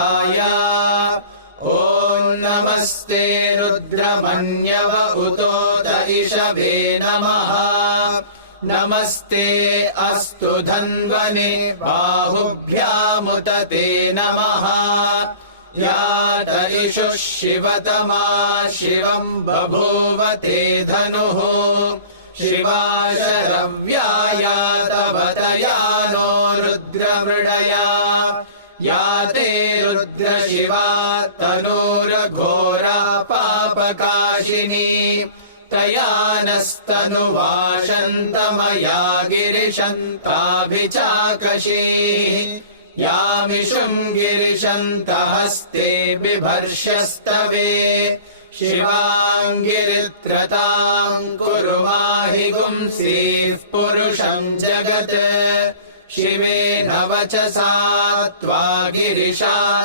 ॐ नमस्ते रुद्रमन्यव उतोत इषवे नमः। नमस्ते अस्तु धन्वने बाहुभ्यामुत ते नमः। यात इषुः शिवतमा शिवम् बभूव ते धनुः। शिवा शरव्यायातवतया नो रुद्रमृडया। या ते रुद्रशिवा तनूरघोरा पापकाशिनी। तया नस्तनुवाशन्तमया गिरिशन्ताभिचाकशीः। यामिषुम् गिरिशन्तहस्ते बिभर्ष्यस्तवे। शिवाङ्गिरित्रताम् कुरु माहि गुंसीः पुरुषम् जगत्। शिवेन वचसा त्वा गिरिशा